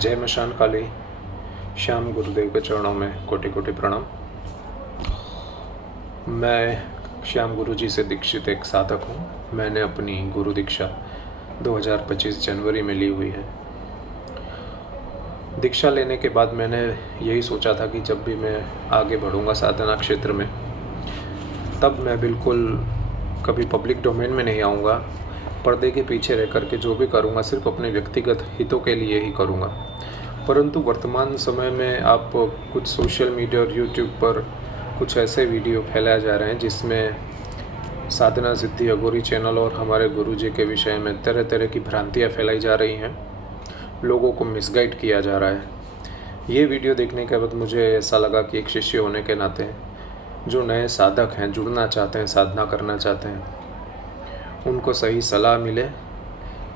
जय मशान काली। श्याम गुरुदेव के चरणों में कोटि कोटि प्रणाम। मैं श्याम गुरु जी से दीक्षित एक साधक हूँ। मैंने अपनी गुरु दीक्षा 2025 जनवरी में ली हुई है। दीक्षा लेने के बाद मैंने यही सोचा था कि जब भी मैं आगे बढ़ूँगा साधना क्षेत्र में, तब मैं बिल्कुल कभी पब्लिक डोमेन में नहीं आऊँगा। पर्दे के पीछे रह कर के जो भी करूँगा सिर्फ अपने व्यक्तिगत हितों के लिए ही करूँगा। परंतु वर्तमान समय में आप कुछ सोशल मीडिया और यूट्यूब पर कुछ ऐसे वीडियो फैलाए जा रहे हैं जिसमें साधना सिद्धि अघोरी चैनल और हमारे गुरु जी के विषय में तरह तरह की भ्रांतियाँ फैलाई जा रही हैं। लोगों को मिसगाइड किया जा रहा है। ये वीडियो देखने के बाद मुझे ऐसा लगा कि एक शिष्य होने के नाते जो नए साधक हैं, जुड़ना चाहते हैं, साधना करना चाहते हैं, उनको सही सलाह मिले।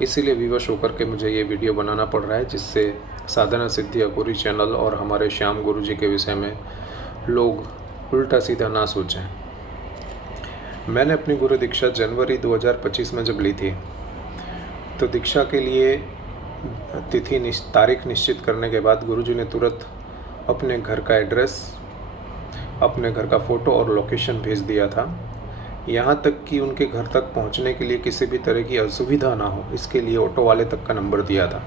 इसीलिए विवश होकर के मुझे ये वीडियो बनाना पड़ रहा है, जिससे साधना सिद्धि अघोरी चैनल और हमारे श्याम गुरु जी के विषय में लोग उल्टा सीधा ना सोचें। मैंने अपनी गुरु दीक्षा जनवरी 2025 में जब ली थी, तो दीक्षा के लिए तारीख निश्चित करने के बाद गुरु जी ने तुरंत अपने घर का एड्रेस, अपने घर का फ़ोटो और लोकेशन भेज दिया था। यहाँ तक कि उनके घर तक पहुँचने के लिए किसी भी तरह की असुविधा ना हो, इसके लिए ऑटो वाले तक का नंबर दिया था।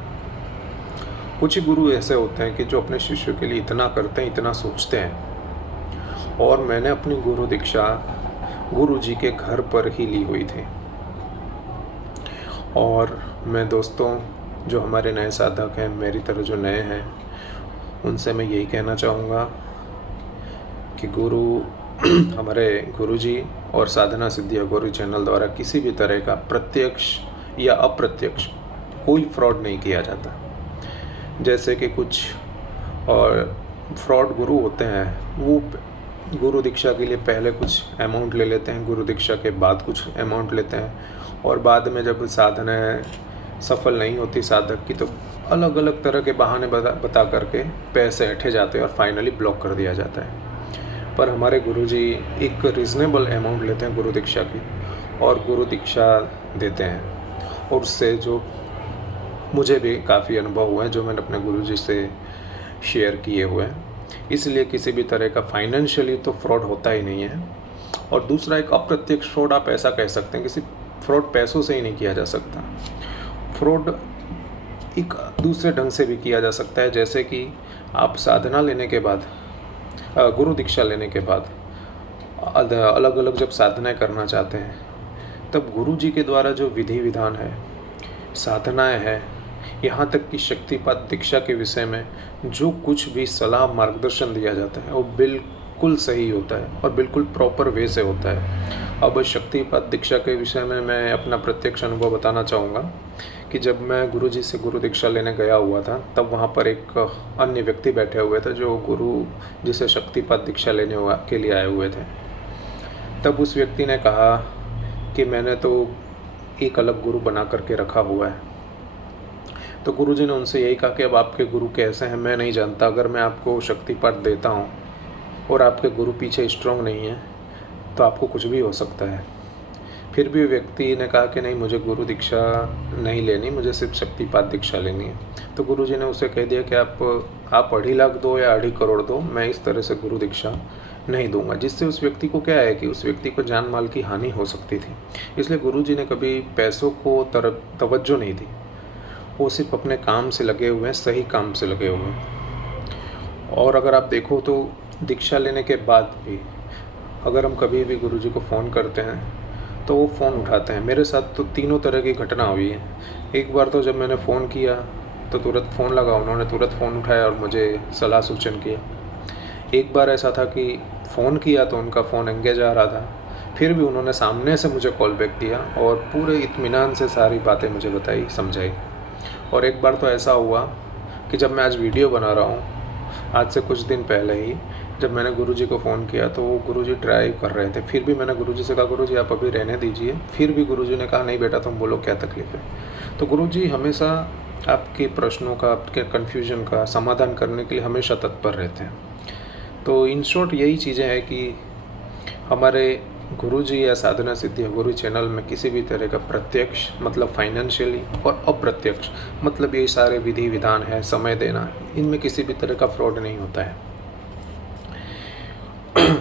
कुछ ही गुरु ऐसे होते हैं कि जो अपने शिष्यों के लिए इतना करते हैं, इतना सोचते हैं। और मैंने अपनी गुरु दीक्षा गुरु जी के घर पर ही ली हुई थी। और मैं दोस्तों, जो हमारे नए साधक हैं, मेरी तरह जो नए हैं, उनसे मैं यही कहना चाहूँगा कि हमारे गुरु जी और साधना सिद्धि अघोरी चैनल द्वारा किसी भी तरह का प्रत्यक्ष या अप्रत्यक्ष कोई फ्रॉड नहीं किया जाता। जैसे कि कुछ और फ्रॉड गुरु होते हैं, वो गुरु दीक्षा के लिए पहले कुछ अमाउंट ले लेते हैं, गुरु दीक्षा के बाद कुछ अमाउंट लेते हैं, और बाद में जब साधना सफल नहीं होती साधक की, तो अलग अलग तरह के बहाने बता करके पैसे ऐंठे जाते हैं और फाइनली ब्लॉक कर दिया जाता है। पर हमारे गुरुजी एक रीज़नेबल अमाउंट लेते हैं गुरु दीक्षा की और गुरु दीक्षा देते हैं। और उससे जो मुझे भी काफ़ी अनुभव हुए हैं, जो मैंने अपने गुरुजी से शेयर किए हुए हैं। इसलिए किसी भी तरह का फाइनेंशियली तो फ्रॉड होता ही नहीं है। और दूसरा, एक अप्रत्यक्ष फ्रॉड आप ऐसा कह सकते हैं, किसी फ्रॉड पैसों से ही नहीं किया जा सकता। फ्रॉड एक दूसरे ढंग से भी किया जा सकता है। जैसे कि आप साधना लेने के बाद, गुरु दीक्षा लेने के बाद अलग अलग जब साधनाएं करना चाहते हैं, तब गुरु जी के द्वारा जो विधि विधान है, साधनाएं हैं, यहाँ तक कि शक्तिपात दीक्षा के विषय में जो कुछ भी सलाह मार्गदर्शन दिया जाता है, वो बिल्कुल सही होता है और बिल्कुल प्रॉपर वे से होता है। अब शक्तिपात दीक्षा के विषय में मैं अपना प्रत्यक्ष अनुभव बताना चाहूँगा कि जब मैं गुरु जी से गुरु दीक्षा लेने गया हुआ था, तब वहाँ पर एक अन्य व्यक्ति बैठे हुए थे जो गुरु जी से शक्तिपात दीक्षा लेने के लिए आए हुए थे। तब उस व्यक्ति ने कहा कि मैंने तो एक अलग गुरु बना करके रखा हुआ है। तो गुरु जी ने उनसे यही कहा कि अब आपके गुरु कैसे हैं मैं नहीं जानता, अगर मैं आपको शक्तिपात देता हूँ और आपके गुरु पीछे स्ट्रॉन्ग नहीं है, तो आपको कुछ भी हो सकता है। फिर भी व्यक्ति ने कहा कि नहीं, मुझे गुरु दीक्षा नहीं लेनी, मुझे सिर्फ शक्तिपात दीक्षा लेनी है। तो गुरु जी ने उसे कह दिया कि आप 2.5 लाख दो या 2.5 करोड़ दो, मैं इस तरह से गुरु दीक्षा नहीं दूंगा। जिससे उस व्यक्ति को क्या है कि उस व्यक्ति को जान माल की हानि हो सकती थी। इसलिए गुरु जी ने कभी पैसों को तवज्जो नहीं दी। वो सिर्फ अपने काम से लगे हुए हैं, सही काम से लगे हुए हैं। और अगर आप देखो तो दीक्षा लेने के बाद भी अगर हम कभी भी गुरु जी को फ़ोन करते हैं तो वो फ़ोन उठाते हैं। मेरे साथ तो तीनों तरह की घटना हुई है। एक बार तो जब मैंने फ़ोन किया तो तुरंत फ़ोन लगा, उन्होंने तुरंत फ़ोन उठाया और मुझे सलाह सूचन किया। एक बार ऐसा था कि फ़ोन किया तो उनका फ़ोन एंगेज आ रहा था, फिर भी उन्होंने सामने से मुझे कॉल बैक दिया और पूरे इत्मीनान से सारी बातें मुझे बताई, समझाई। और एक बार तो ऐसा हुआ कि जब मैं आज वीडियो बना रहा हूँ, आज से कुछ दिन पहले ही जब मैंने गुरुजी को फ़ोन किया तो वो गुरुजी ड्राइव कर रहे थे। फिर भी मैंने गुरुजी से कहा, गुरुजी आप अभी रहने दीजिए। फिर भी गुरुजी ने कहा, नहीं बेटा तुम बोलो क्या तकलीफ़ है। तो गुरुजी हमेशा आपके प्रश्नों का, आपके कन्फ्यूजन का समाधान करने के लिए हमेशा तत्पर रहते हैं। तो इन शॉर्ट यही चीज़ें हैं कि हमारे गुरुजी या साधना सिद्धि गुरु चैनल में किसी भी तरह का प्रत्यक्ष मतलब फाइनेंशियली और अप्रत्यक्ष मतलब ये सारे विधि विधान है, समय देना, इनमें किसी भी तरह का फ्रॉड नहीं होता है।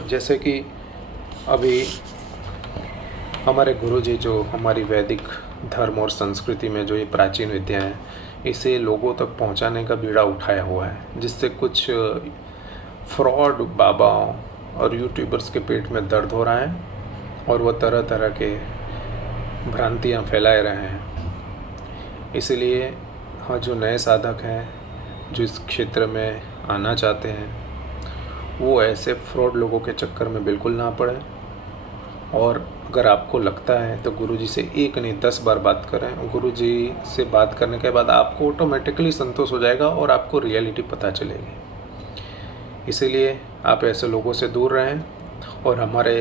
जैसे कि अभी हमारे गुरुजी जो हमारी वैदिक धर्म और संस्कृति में जो ये प्राचीन विद्या है, इसे लोगों तक पहुंचाने का बीड़ा उठाया हुआ है, जिससे कुछ फ्रॉड बाबाओं और यूट्यूबर्स के पेट में दर्द हो रहा है और वह तरह तरह के भ्रांतियां फैलाए रहे हैं। इसलिए हाँ, जो नए साधक हैं जो इस क्षेत्र में आना चाहते हैं, वो ऐसे फ्रॉड लोगों के चक्कर में बिल्कुल ना पड़े। और अगर आपको लगता है तो गुरुजी से 1 नहीं 10 बार बात करें। गुरुजी से बात करने के बाद आपको ऑटोमेटिकली संतोष हो जाएगा और आपको रियलिटी पता चलेगी। इसीलिए आप ऐसे लोगों से दूर रहें और हमारे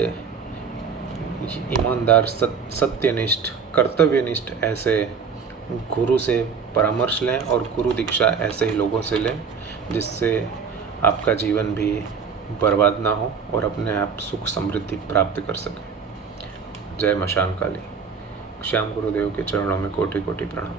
ईमानदार, सत्यनिष्ठ, कर्तव्यनिष्ठ ऐसे गुरु से परामर्श लें और गुरु दीक्षा ऐसे ही लोगों से लें, जिससे आपका जीवन भी बर्बाद ना हो और अपने आप सुख समृद्धि प्राप्त कर सकें। जय मां शांकाली। श्याम गुरुदेव के चरणों में कोटि कोटि प्रणाम।